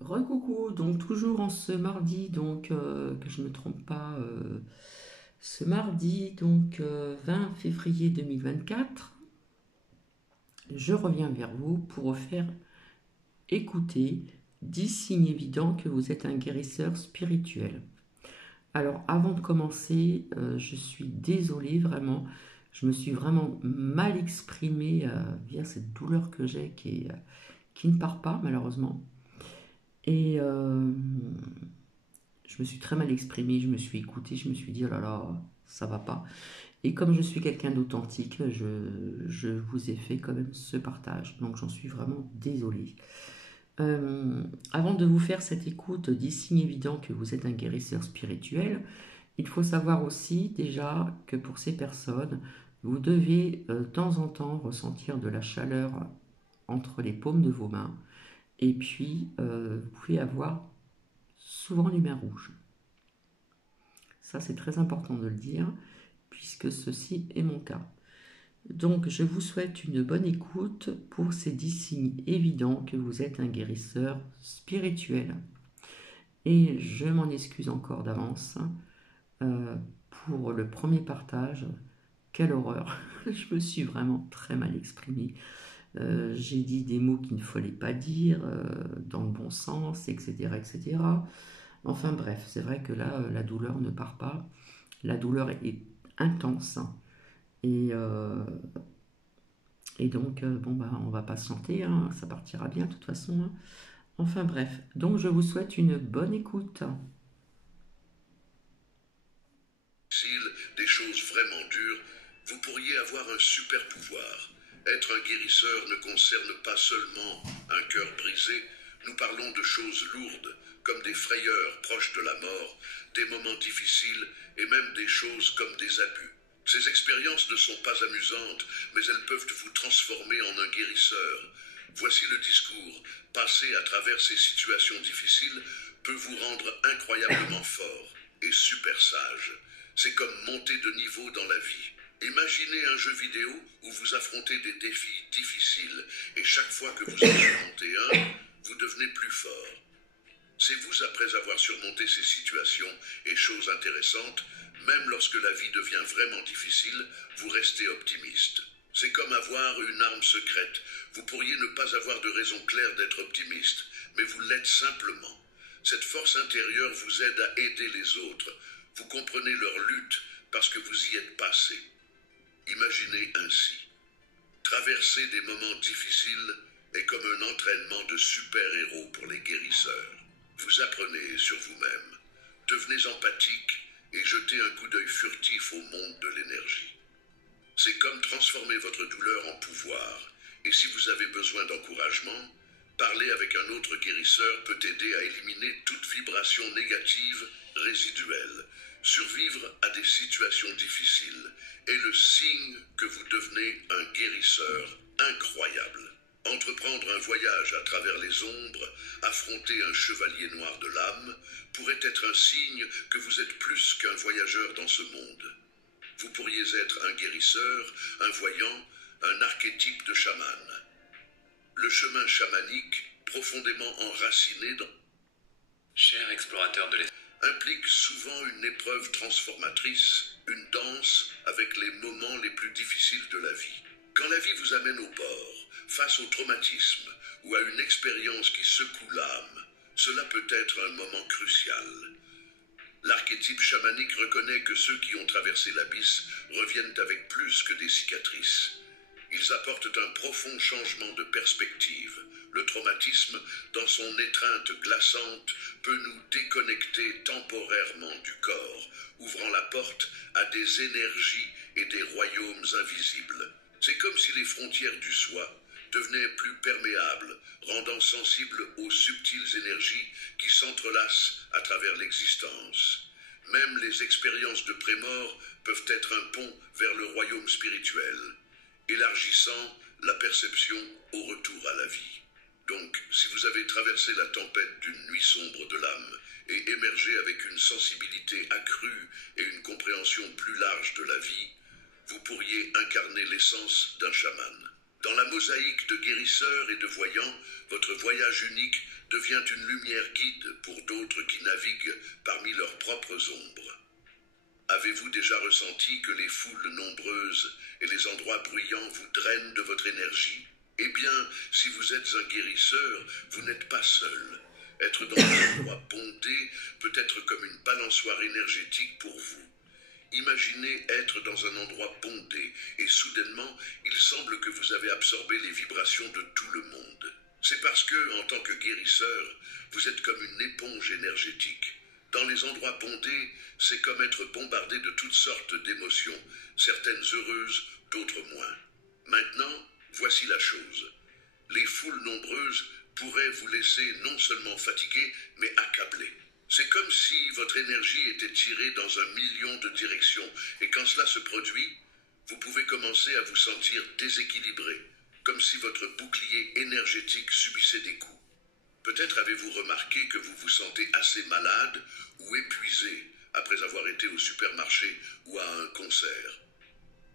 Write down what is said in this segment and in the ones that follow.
Recoucou, donc toujours en ce mardi, que je ne me trompe pas, ce mardi, 20 février 2024, je reviens vers vous pour vous faire écouter 10 signes évidents que vous êtes un guérisseur spirituel. Alors avant de commencer, je suis désolée vraiment, je me suis vraiment mal exprimée via cette douleur que j'ai qui ne part pas malheureusement. Et je me suis très mal exprimée, je me suis écoutée, je me suis dit, oh là là, ça va pas. Et comme je suis quelqu'un d'authentique, je vous ai fait quand même ce partage. Donc j'en suis vraiment désolée. Avant de vous faire cette écoute des signes évidents que vous êtes un guérisseur spirituel, il faut savoir aussi déjà que pour ces personnes, vous devez de temps en temps ressentir de la chaleur entre les paumes de vos mains. Et puis, vous pouvez avoir souvent les mains rouges. Ça, c'est très important de le dire, puisque ceci est mon cas. Donc, je vous souhaite une bonne écoute pour ces 10 signes évidents que vous êtes un guérisseur spirituel. Et je m'en excuse encore d'avance pour le premier partage. Quelle horreur! Je me suis vraiment très mal exprimée. J'ai dit des mots qu'il ne fallait pas dire, dans le bon sens, etc., etc. Enfin bref, c'est vrai que là, la douleur ne part pas. La douleur est intense. Et, euh, et donc, bon, bah, on va patienter, hein, ça partira bien de toute façon, hein. Enfin bref, donc je vous souhaite une bonne écoute. Des choses vraiment dures, vous pourriez avoir un super pouvoir. Être un guérisseur ne concerne pas seulement un cœur brisé, nous parlons de choses lourdes, comme des frayeurs proches de la mort, des moments difficiles et même des choses comme des abus. Ces expériences ne sont pas amusantes, mais elles peuvent vous transformer en un guérisseur. Voici le discours. Passer à travers ces situations difficiles peut vous rendre incroyablement fort et super sage. C'est comme monter de niveau dans la vie. Imaginez un jeu vidéo où vous affrontez des défis difficiles et chaque fois que vous en surmontez un, vous devenez plus fort. C'est vous, après avoir surmonté ces situations et choses intéressantes, même lorsque la vie devient vraiment difficile, vous restez optimiste. C'est comme avoir une arme secrète. Vous pourriez ne pas avoir de raison claire d'être optimiste, mais vous l'êtes simplement. Cette force intérieure vous aide à aider les autres. Vous comprenez leur lutte parce que vous y êtes passé. Imaginez ainsi. Traverser des moments difficiles est comme un entraînement de super-héros pour les guérisseurs. Vous apprenez sur vous-même. Devenez empathique et jetez un coup d'œil furtif au monde de l'énergie. C'est comme transformer votre douleur en pouvoir. Et si vous avez besoin d'encouragement, parler avec un autre guérisseur peut aider à éliminer toute vibration négative résiduelle. Survivre à des situations difficiles est le signe que vous devenez un guérisseur incroyable. Entreprendre un voyage à travers les ombres, affronter un chevalier noir de l'âme, pourrait être un signe que vous êtes plus qu'un voyageur dans ce monde. Vous pourriez être un guérisseur, un voyant, un archétype de chaman. Le chemin chamanique, profondément enraciné dans... Cher explorateur de l'espace, implique souvent une épreuve transformatrice, une danse avec les moments les plus difficiles de la vie. Quand la vie vous amène au bord, face au traumatisme ou à une expérience qui secoue l'âme, cela peut être un moment crucial. L'archétype chamanique reconnaît que ceux qui ont traversé l'abysse reviennent avec plus que des cicatrices. Ils apportent un profond changement de perspective. Le traumatisme, dans son étreinte glaçante, peut nous déconnecter temporairement du corps, ouvrant la porte à des énergies et des royaumes invisibles. C'est comme si les frontières du soi devenaient plus perméables, rendant sensibles aux subtiles énergies qui s'entrelacent à travers l'existence. Même les expériences de pré-mort peuvent être un pont vers le royaume spirituel, élargissant la perception au retour à la vie. Donc, si vous avez traversé la tempête d'une nuit sombre de l'âme et émergé avec une sensibilité accrue et une compréhension plus large de la vie, vous pourriez incarner l'essence d'un chaman. Dans la mosaïque de guérisseurs et de voyants, votre voyage unique devient une lumière guide pour d'autres qui naviguent parmi leurs propres ombres. Avez-vous déjà ressenti que les foules nombreuses et les endroits bruyants vous drainent de votre énergie? Eh bien, si vous êtes un guérisseur, vous n'êtes pas seul. Être dans un endroit bondé peut être comme une balançoire énergétique pour vous. Imaginez être dans un endroit bondé et soudainement, il semble que vous avez absorbé les vibrations de tout le monde. C'est parce que, en tant que guérisseur, vous êtes comme une éponge énergétique. Dans les endroits bondés, c'est comme être bombardé de toutes sortes d'émotions, certaines heureuses, d'autres moins. Maintenant, voici la chose. Les foules nombreuses pourraient vous laisser non seulement fatigué, mais accablé. C'est comme si votre énergie était tirée dans 1 000 000 de directions, et quand cela se produit, vous pouvez commencer à vous sentir déséquilibré, comme si votre bouclier énergétique subissait des coups. Peut-être avez-vous remarqué que vous vous sentez assez malade ou épuisé après avoir été au supermarché ou à un concert.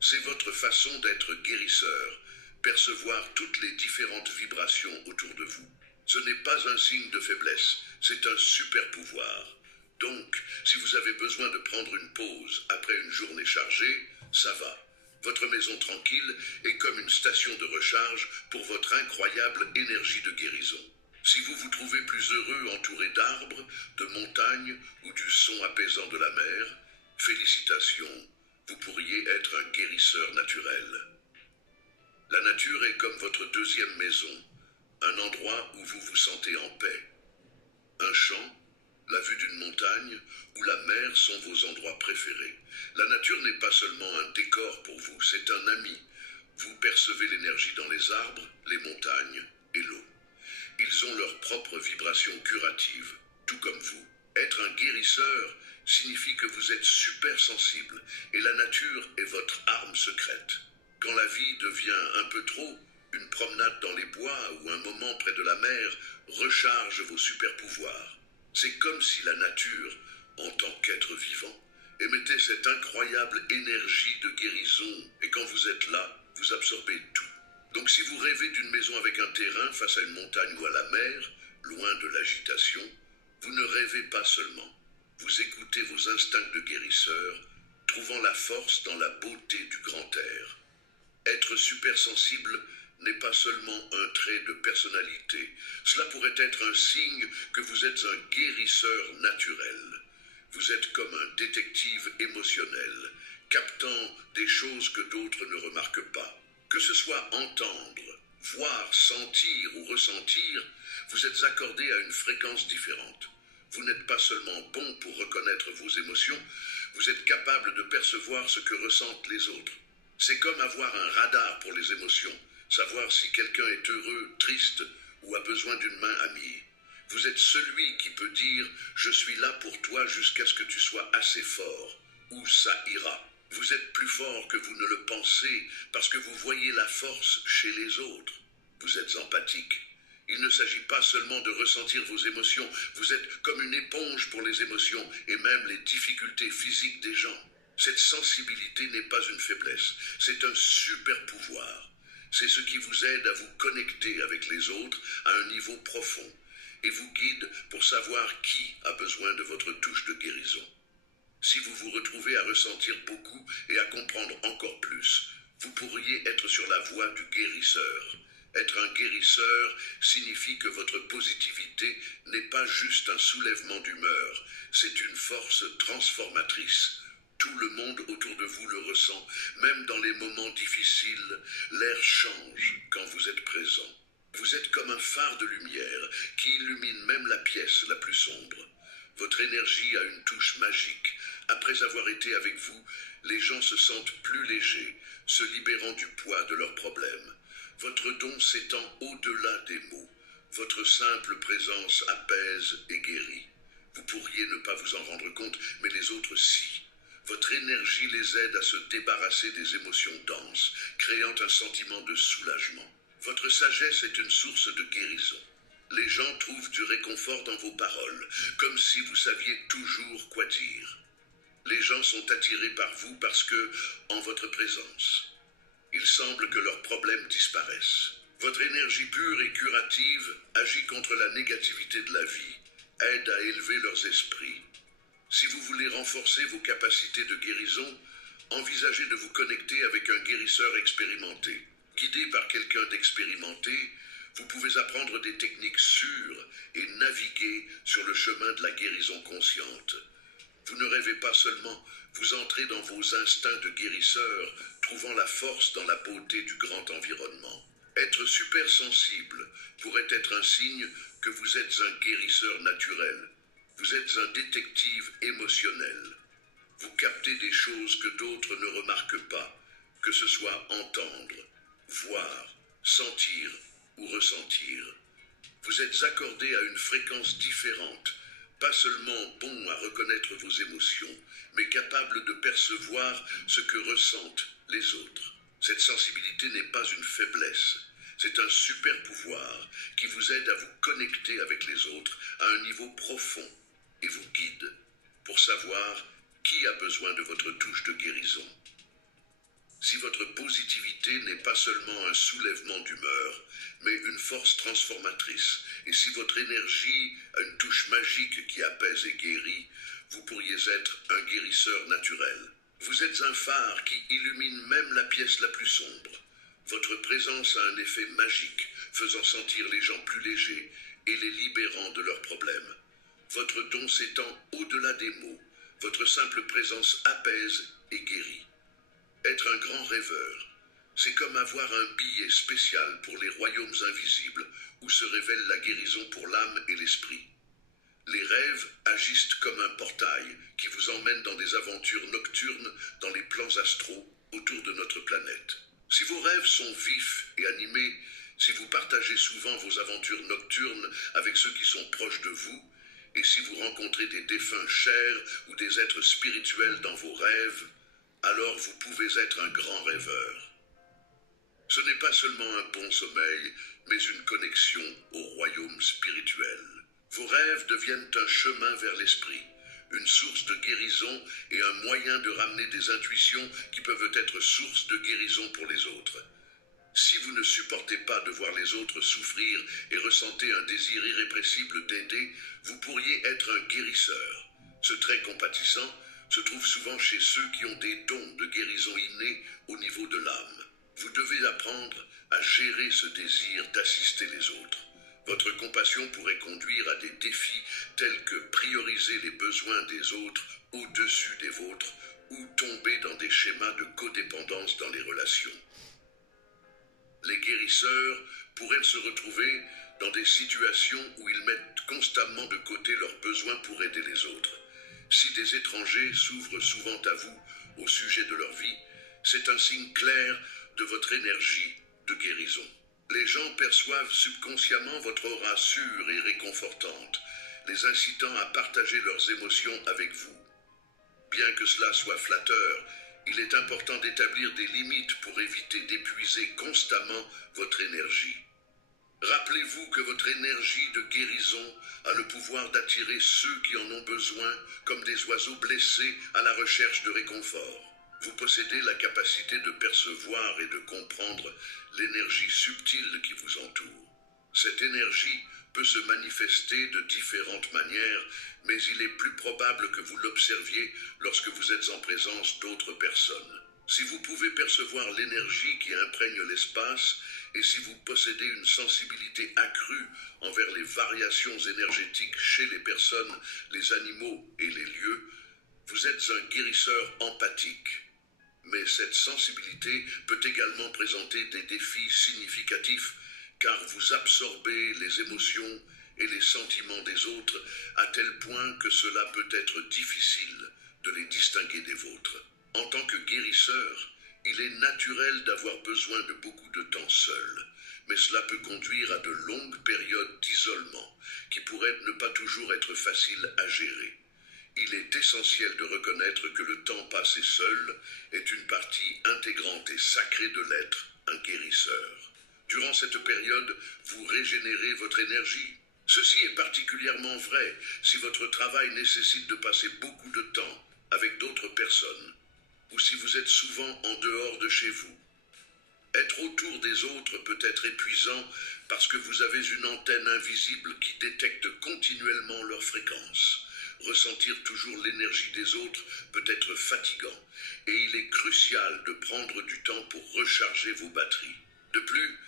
C'est votre façon d'être guérisseur, percevoir toutes les différentes vibrations autour de vous. Ce n'est pas un signe de faiblesse, c'est un super pouvoir. Donc, si vous avez besoin de prendre une pause après une journée chargée, ça va. Votre maison tranquille est comme une station de recharge pour votre incroyable énergie de guérison. Si vous vous trouvez plus heureux entouré d'arbres, de montagnes ou du son apaisant de la mer, félicitations, vous pourriez être un guérisseur naturel. La nature est comme votre deuxième maison, un endroit où vous vous sentez en paix. Un champ, la vue d'une montagne ou la mer sont vos endroits préférés. La nature n'est pas seulement un décor pour vous, c'est un ami. Vous percevez l'énergie dans les arbres, les montagnes et l'eau. Ils ont leur propre vibration curative, tout comme vous. Être un guérisseur signifie que vous êtes super sensible et la nature est votre arme secrète. Quand la vie devient un peu trop, une promenade dans les bois ou un moment près de la mer recharge vos super pouvoirs. C'est comme si la nature, en tant qu'être vivant, émettait cette incroyable énergie de guérison et quand vous êtes là, vous absorbez tout. Donc si vous rêvez d'une maison avec un terrain face à une montagne ou à la mer, loin de l'agitation, vous ne rêvez pas seulement. Vous écoutez vos instincts de guérisseur, trouvant la force dans la beauté du grand air. Être super sensible n'est pas seulement un trait de personnalité. Cela pourrait être un signe que vous êtes un guérisseur naturel. Vous êtes comme un détective émotionnel, captant des choses que d'autres ne remarquent pas. Que ce soit entendre, voir, sentir ou ressentir, vous êtes accordé à une fréquence différente. Vous n'êtes pas seulement bon pour reconnaître vos émotions, vous êtes capable de percevoir ce que ressentent les autres. C'est comme avoir un radar pour les émotions, savoir si quelqu'un est heureux, triste ou a besoin d'une main amie. Vous êtes celui qui peut dire « Je suis là pour toi jusqu'à ce que tu sois assez fort » ou « Ça ira ». Vous êtes plus fort que vous ne le pensez parce que vous voyez la force chez les autres. Vous êtes empathique. Il ne s'agit pas seulement de ressentir vos émotions, vous êtes comme une éponge pour les émotions et même les difficultés physiques des gens. Cette sensibilité n'est pas une faiblesse, c'est un super pouvoir. C'est ce qui vous aide à vous connecter avec les autres à un niveau profond et vous guide pour savoir qui a besoin de votre touche de guérison. Si vous vous retrouvez à ressentir beaucoup et à comprendre encore plus, vous pourriez être sur la voie du guérisseur. Être un guérisseur signifie que votre positivité n'est pas juste un soulèvement d'humeur, c'est une force transformatrice. Tout le monde autour de vous le ressent, même dans les moments difficiles, l'air change quand vous êtes présent. Vous êtes comme un phare de lumière qui illumine même la pièce la plus sombre. Votre énergie a une touche magique. Après avoir été avec vous, les gens se sentent plus légers, se libérant du poids de leurs problèmes. Votre don s'étend au-delà des mots. Votre simple présence apaise et guérit. Vous pourriez ne pas vous en rendre compte, mais les autres si. Votre énergie les aide à se débarrasser des émotions denses, créant un sentiment de soulagement. Votre sagesse est une source de guérison. Les gens trouvent du réconfort dans vos paroles, comme si vous saviez toujours quoi dire. Les gens sont attirés par vous parce que, en votre présence, Il semble que leurs problèmes disparaissent. Votre énergie pure et curative agit contre la négativité de la vie, aide à élever leurs esprits. Si vous voulez renforcer vos capacités de guérison, envisagez de vous connecter avec un guérisseur expérimenté. Guidé par quelqu'un d'expérimenté, vous pouvez apprendre des techniques sûres et naviguer sur le chemin de la guérison consciente. Vous ne rêvez pas seulement, vous entrez dans vos instincts de guérisseur, trouvant la force dans la beauté du grand environnement. Être super sensible pourrait être un signe que vous êtes un guérisseur naturel. Vous êtes un détective émotionnel. Vous captez des choses que d'autres ne remarquent pas, que ce soit entendre, voir, sentir ou ressentir. Vous êtes accordé à une fréquence différente, pas seulement bon à reconnaître vos émotions, mais capable de percevoir ce que ressentent les autres. Cette sensibilité n'est pas une faiblesse, c'est un super pouvoir qui vous aide à vous connecter avec les autres à un niveau profond et vous guide pour savoir qui a besoin de votre touche de guérison. Si votre positivité n'est pas seulement un soulèvement d'humeur, mais une force transformatrice, et si votre énergie a une touche magique qui apaise et guérit, vous pourriez être un guérisseur naturel. Vous êtes un phare qui illumine même la pièce la plus sombre. Votre présence a un effet magique, faisant sentir les gens plus légers et les libérant de leurs problèmes. Votre don s'étend au-delà des mots. Votre simple présence apaise et guérit. Être un grand rêveur, c'est comme avoir un billet spécial pour les royaumes invisibles où se révèle la guérison pour l'âme et l'esprit. Les rêves agissent comme un portail qui vous emmène dans des aventures nocturnes dans les plans astraux autour de notre planète. Si vos rêves sont vifs et animés, si vous partagez souvent vos aventures nocturnes avec ceux qui sont proches de vous, et si vous rencontrez des défunts chers ou des êtres spirituels dans vos rêves, alors vous pouvez être un grand rêveur. Ce n'est pas seulement un bon sommeil, mais une connexion au royaume spirituel. Vos rêves deviennent un chemin vers l'esprit, une source de guérison et un moyen de ramener des intuitions qui peuvent être source de guérison pour les autres. Si vous ne supportez pas de voir les autres souffrir et ressentez un désir irrépressible d'aider, vous pourriez être un guérisseur. Ce trait compatissant se trouve souvent chez ceux qui ont des dons de guérison innés au niveau de l'âme. Vous devez apprendre à gérer ce désir d'assister les autres. Votre compassion pourrait conduire à des défis tels que prioriser les besoins des autres au-dessus des vôtres ou tomber dans des schémas de codépendance dans les relations. Les guérisseurs pourraient se retrouver dans des situations où ils mettent constamment de côté leurs besoins pour aider les autres. Si des étrangers s'ouvrent souvent à vous au sujet de leur vie, c'est un signe clair de votre énergie de guérison. Les gens perçoivent subconsciemment votre aura sûre et réconfortante, les incitant à partager leurs émotions avec vous. Bien que cela soit flatteur, il est important d'établir des limites pour éviter d'épuiser constamment votre énergie. Rappelez-vous que votre énergie de guérison a le pouvoir d'attirer ceux qui en ont besoin, comme des oiseaux blessés à la recherche de réconfort. Vous possédez la capacité de percevoir et de comprendre l'énergie subtile qui vous entoure. Cette énergie peut se manifester de différentes manières, mais il est plus probable que vous l'observiez lorsque vous êtes en présence d'autres personnes. Si vous pouvez percevoir l'énergie qui imprègne l'espace, et si vous possédez une sensibilité accrue envers les variations énergétiques chez les personnes, les animaux et les lieux, vous êtes un guérisseur empathique. Mais cette sensibilité peut également présenter des défis significatifs, car vous absorbez les émotions et les sentiments des autres à tel point que cela peut être difficile de les distinguer des vôtres. En tant que guérisseur, il est naturel d'avoir besoin de beaucoup de temps seul, mais cela peut conduire à de longues périodes d'isolement qui pourraient ne pas toujours être faciles à gérer. Il est essentiel de reconnaître que le temps passé seul est une partie intégrante et sacrée de l'être, un guérisseur. Durant cette période, vous régénérez votre énergie. Ceci est particulièrement vrai si votre travail nécessite de passer beaucoup de temps avec d'autres personnes, ou si vous êtes souvent en dehors de chez vous. Être autour des autres peut être épuisant parce que vous avez une antenne invisible qui détecte continuellement leur fréquence. Ressentir toujours l'énergie des autres peut être fatigant et il est crucial de prendre du temps pour recharger vos batteries. De plus,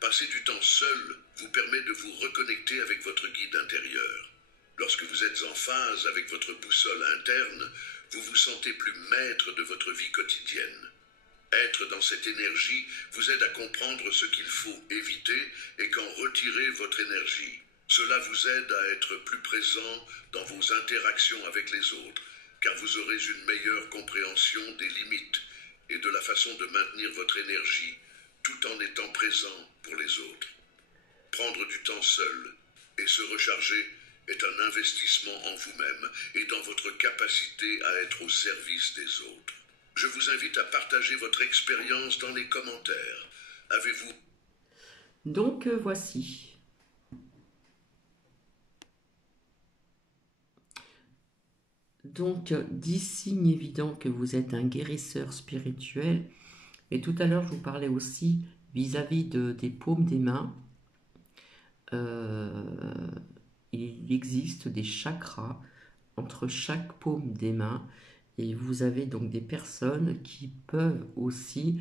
passer du temps seul vous permet de vous reconnecter avec votre guide intérieur. Lorsque vous êtes en phase avec votre boussole interne, vous vous sentez plus maître de votre vie quotidienne. Être dans cette énergie vous aide à comprendre ce qu'il faut éviter et qu'en retirer votre énergie. Cela vous aide à être plus présent dans vos interactions avec les autres, car vous aurez une meilleure compréhension des limites et de la façon de maintenir votre énergie tout en étant présent pour les autres. Prendre du temps seul et se recharger est un investissement en vous-même et dans votre capacité à être au service des autres. Je vous invite à partager votre expérience dans les commentaires. Avez-vous... Donc voici. Donc 10 signes évidents que vous êtes un guérisseur spirituel. Et tout à l'heure, je vous parlais aussi vis-à-vis des paumes des mains. Il existe des chakras entre chaque paume des mains. Et vous avez donc des personnes qui peuvent aussi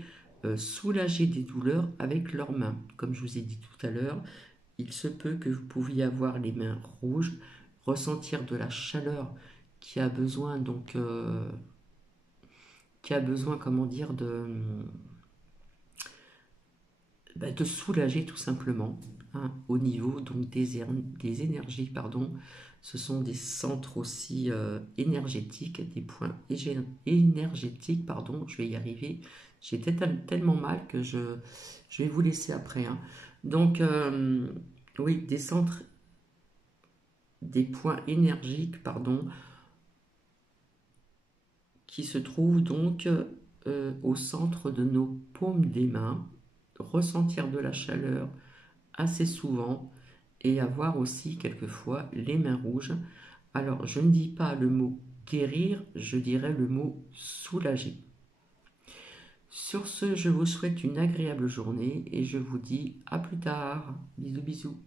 soulager des douleurs avec leurs mains. Comme je vous ai dit tout à l'heure, il se peut que vous pouviez avoir les mains rouges, ressentir de la chaleur qui a besoin donc comment dire de soulager tout simplement hein, au niveau donc des énergies pardon. Ce sont des centres aussi énergétiques, des points énergétiques, pardon, je vais y arriver. J'ai tellement mal que je vais vous laisser après. Hein. Donc, oui, des centres, des points énergiques, pardon, qui se trouvent donc au centre de nos paumes des mains, ressentir de la chaleur assez souvent, et avoir aussi quelquefois les mains rouges. Alors, je ne dis pas le mot guérir, je dirais le mot soulager. Sur ce, je vous souhaite une agréable journée et je vous dis à plus tard. Bisous, bisous.